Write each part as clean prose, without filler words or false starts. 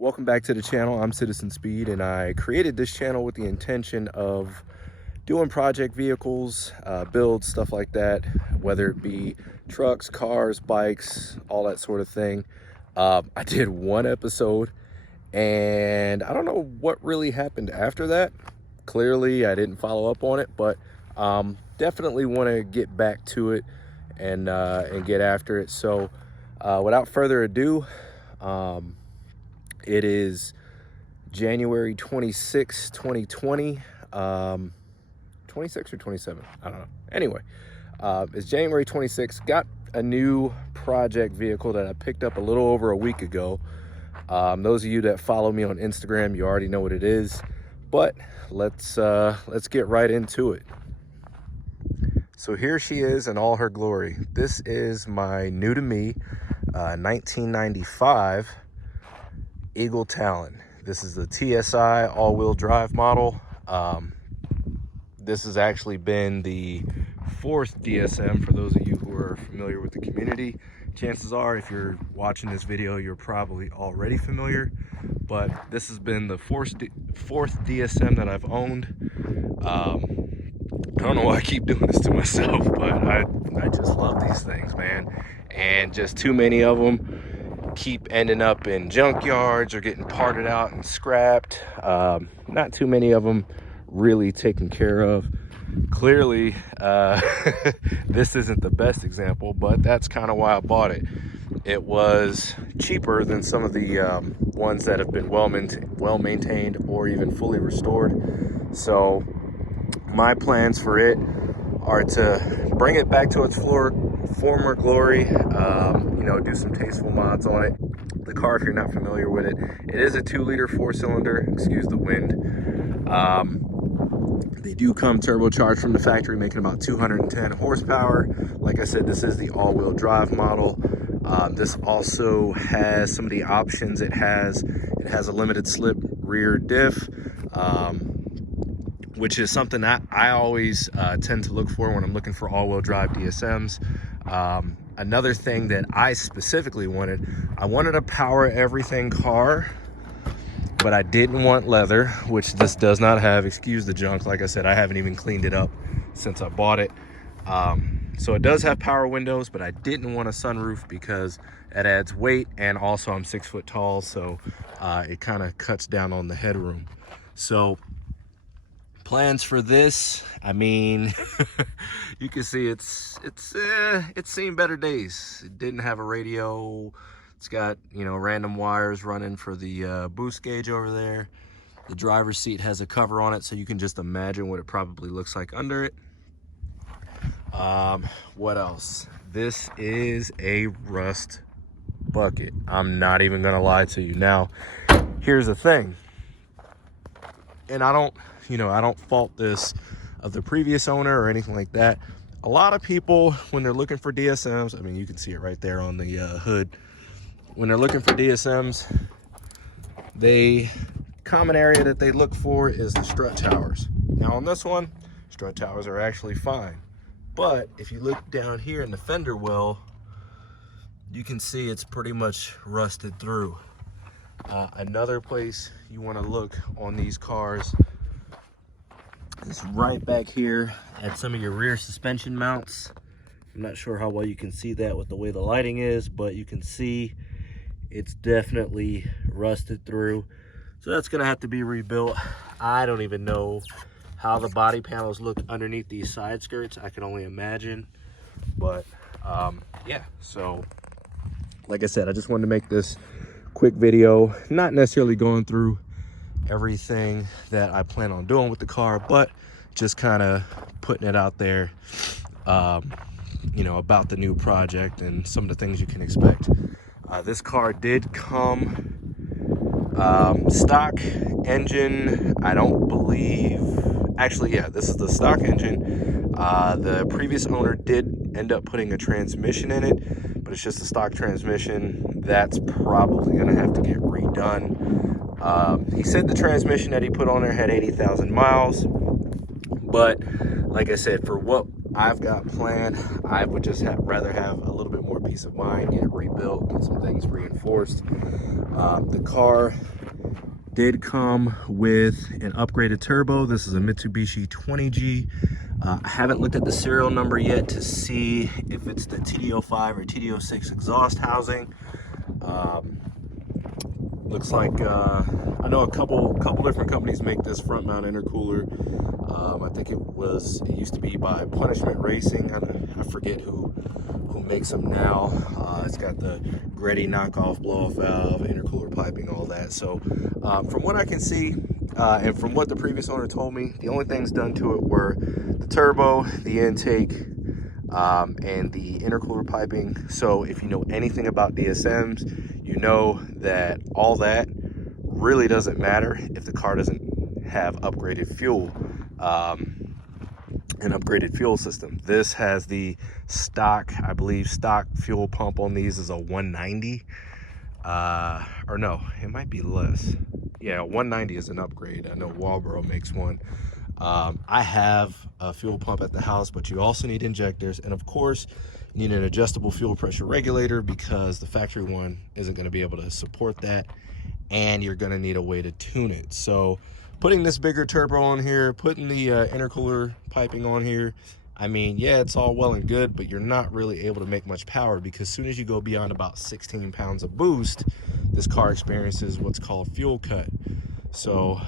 Welcome back to the channel. I'm Citizen Speed, and I created this channel with the intention of doing project vehicles, builds, stuff like that, whether it be trucks, cars, bikes, all that sort of thing. I did one episode, and I don't know what really happened after that. Clearly, I didn't follow up on it, but definitely want to get back to it and get after it. So without further ado, it is January 26, 2020, 26 or 27, I don't know. Anyway, it's January 26. Got a new project vehicle that I picked up a little over a week ago. Those of you that follow me on Instagram, you already know what it is, but let's get right into it. So here she is in all her glory. This is my new to me 1995 Eagle Talon. This is the TSI all-wheel drive model. This has actually been the 4th DSM for those of you who are familiar with the community. Chances are, if you're watching this video, you're probably already familiar, but this has been the 4th DSM that I've owned. I don't know why I keep doing this to myself, but I just love these things, man. And just too many of them keep ending up in junkyards or getting parted out and scrapped. Not too many of them really taken care of. Clearly, this isn't the best example, but that's kind of why I bought it. It was cheaper than some of the ones that have been well maintained or even fully restored. So my plans for it are to bring it back to its former glory, do some tasteful mods on it. The car, if you're not familiar with it, it is a 2-liter 4-cylinder, excuse the wind. They do come turbocharged from the factory, making about 210 horsepower. Like I said, this is the all-wheel drive model. This also has some of the options. It has a limited slip rear diff, which is something that I always tend to look for when I'm looking for all-wheel drive DSMs. Another thing that I specifically wanted, I wanted a power everything car, but I didn't want leather, which this does not have. Excuse the junk. Like I said, I haven't even cleaned it up since I bought it. So it does have power windows, but I didn't want a sunroof because it adds weight, and also I'm 6 foot tall, so it kind of cuts down on the headroom. So plans for this, I mean, you can see it's seen better days. It didn't have a radio. It's got, random wires running for the boost gauge over there. The driver's seat has a cover on it, so you can just imagine what it probably looks like under it. What else? This is a rust bucket. I'm not even gonna lie to you. Now, here's the thing, and I don't fault this of the previous owner or anything like that. A lot of people, when they're looking for DSMs, I mean, you can see it right there on the hood. When they're looking for DSMs, common area that they look for is the strut towers. Now on this one, strut towers are actually fine. But if you look down here in the fender well, you can see it's pretty much rusted through. Another place you want to look on these cars is right back here at some of your rear suspension mounts. I'm not sure how well you can see that with the way the lighting is, but you can see it's definitely rusted through. So that's gonna have to be rebuilt. I don't even know how the body panels look underneath these side skirts. I can only imagine, but yeah. So like I said, I just wanted to make this quick video, not necessarily going through everything that I plan on doing with the car, but just kind of putting it out there, about the new project and some of the things you can expect. This car did come stock engine. I don't believe, actually, yeah, this is the stock engine. The previous owner did end up putting a transmission in it, but it's just a stock transmission. That's probably gonna have to get redone. He said the transmission that he put on there had 80,000 miles, but like I said, for what I've got planned. I would just rather have a little bit more peace of mind, get it rebuilt, get some things reinforced. The car did come with an upgraded turbo. This is a Mitsubishi 20G. I haven't looked at the serial number yet to see if it's the TD05 or TD06 exhaust housing. Looks like I know a couple different companies make this front mount intercooler. I think it used to be by Punishment Racing. I forget who makes them now. It's got the Greddy knockoff blow-off valve, intercooler piping, all that. So from what I can see, and from what the previous owner told me, the only things done to it were the turbo, the intake, and the intercooler piping. So if you know anything about DSMs, you know that all that really doesn't matter if the car doesn't have upgraded fuel, an upgraded fuel system. This has the stock, I believe stock fuel pump on these is a 190, or no, it might be less. Yeah, 190 is an upgrade. I know Walbro makes one. I have a fuel pump at the house, but you also need injectors, and of course you need an adjustable fuel pressure regulator because the factory one isn't going to be able to support that, and you're going to need a way to tune it. So putting this bigger turbo on here, putting the intercooler piping on here, I mean, yeah, it's all well and good, but you're not really able to make much power, because as soon as you go beyond about 16 pounds of boost, this car experiences what's called fuel cut. So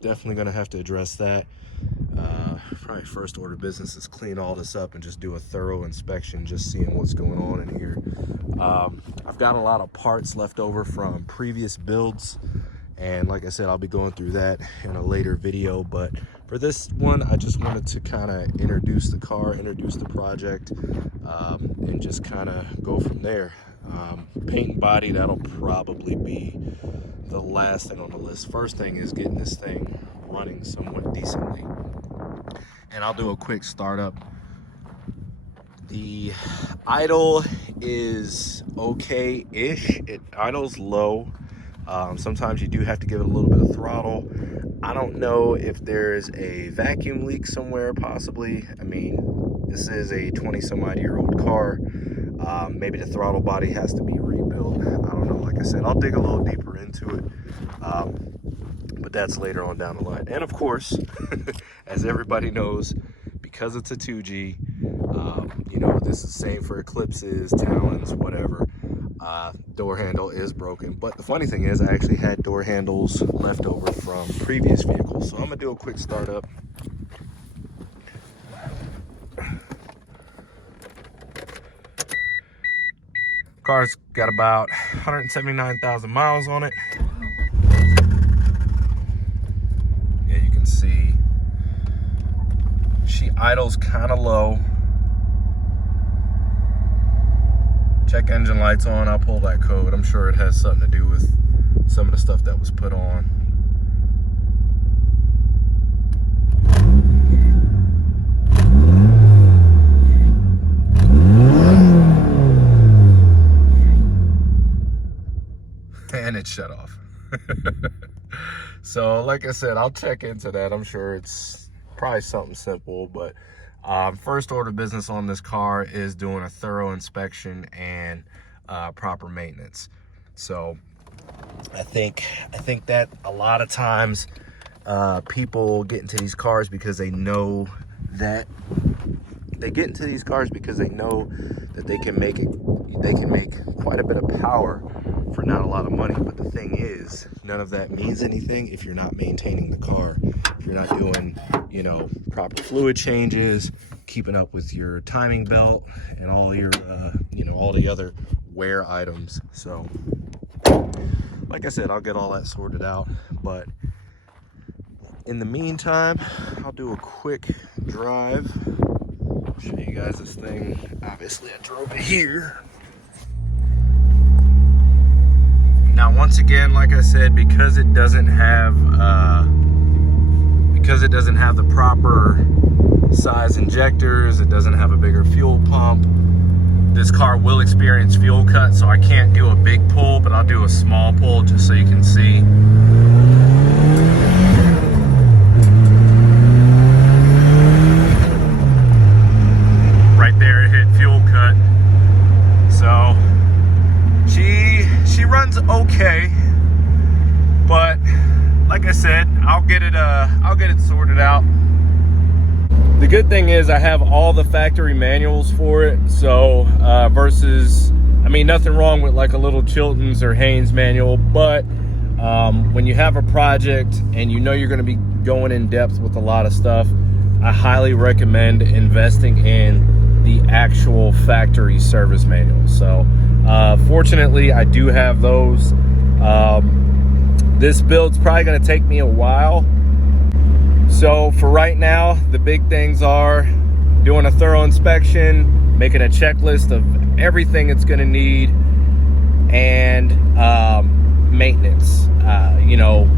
definitely going to have to address that. Probably first order of business is clean all this up and just do a thorough inspection, just seeing what's going on in here. I've got a lot of parts left over from previous builds, and like I said, I'll be going through that in a later video. But for this one, I just wanted to kind of introduce the car, introduce the project, and just kind of go from there. Paint and body, that'll probably be the last thing on the list. First thing is getting this thing running somewhat decently, and I'll do a quick startup. The idle is okay-ish. It idles low. Sometimes you do have to give it a little bit of throttle. I don't know if there's a vacuum leak somewhere, possibly. I mean, this is a 20-some-odd-year-old car. Maybe the throttle body has to be rebuilt. I don't know. Like I said, I'll dig a little deeper into it. But that's later on down the line. And of course, as everybody knows, because it's a 2G, you know, this is the same for Eclipses, Talons, whatever. Door handle is broken. But the funny thing is, I actually had door handles left over from previous vehicles. So I'm gonna do a quick startup. Car's got about 179,000 miles on it. Yeah, you can see she idles kind of low. Check engine lights on. I'll pull that code. I'm sure it has something to do with some of the stuff that was put on. And it shut off. So like I said, I'll check into that. I'm sure it's probably something simple, but first order of business on this car is doing a thorough inspection and proper maintenance. So I think that a lot of times people get into these cars because they know that they get into these cars because they know that they can make quite a bit of power for not a lot of money. But the thing is, none of that means anything if you're not maintaining the car, if you're not doing, you know, proper fluid changes, keeping up with your timing belt and all your you know, all the other wear items. So like I said, I'll get all that sorted out, but in the meantime, I'll do a quick drive, show you guys this thing. Obviously I drove it here. Now, once again, like I said, because it doesn't have the proper size injectors, it doesn't have a bigger fuel pump, this car will experience fuel cut. So I can't do a big pull, but I'll do a small pull just so you can see. said, I'll get it sorted out. The good thing is I have all the factory manuals for it. So versus, I mean, nothing wrong with like a little Chilton's or Haynes manual, but when you have a project and you know you're going to be going in depth with a lot of stuff, I highly recommend investing in the actual factory service manuals. So fortunately, I do have those. This build's probably going to take me a while. So for right now, the big things are doing a thorough inspection, making a checklist of everything it's going to need, and maintenance. You know,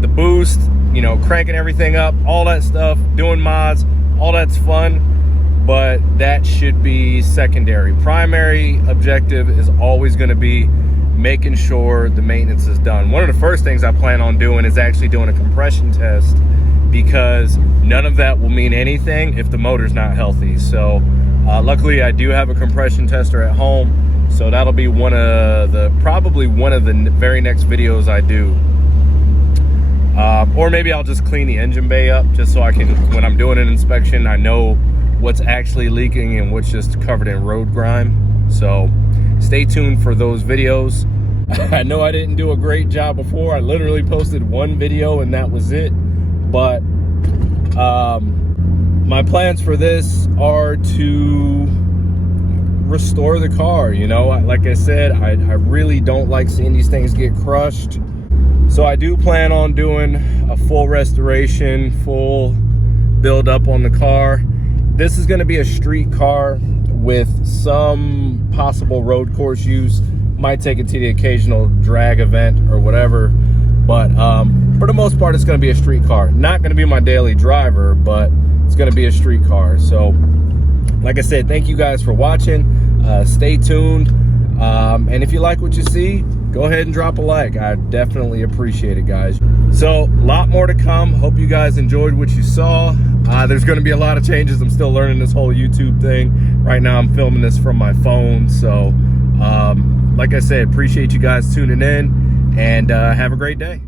the boost, you know, cranking everything up, all that stuff, doing mods, all that's fun, but that should be secondary. Primary objective is always going to be making sure the maintenance is done. One of the first things I plan on doing is actually doing a compression test, because none of that will mean anything if the motor's not healthy. So luckily I do have a compression tester at home, so that'll be probably one of the very next videos I do. Or maybe I'll just clean the engine bay up, just so I can, when I'm doing an inspection, I know what's actually leaking and what's just covered in road grime. So stay tuned for those videos. I know I didn't do a great job before. I literally posted one video and that was it. But my plans for this are to restore the car. You know, like I said, I really don't like seeing these things get crushed. So I do plan on doing a full restoration, full build up on the car. This is going to be a street car with some possible road course use. Might take it to the occasional drag event or whatever. But for the most part, it's going to be a street car. Not going to be my daily driver, but it's going to be a street car. So, like I said, thank you guys for watching. Stay tuned. And if you like what you see, go ahead and drop a like. I definitely appreciate it, guys. So, a lot more to come. Hope you guys enjoyed what you saw. There's going to be a lot of changes. I'm still learning this whole YouTube thing. Right now, I'm filming this from my phone. So, like I said, appreciate you guys tuning in. And have a great day.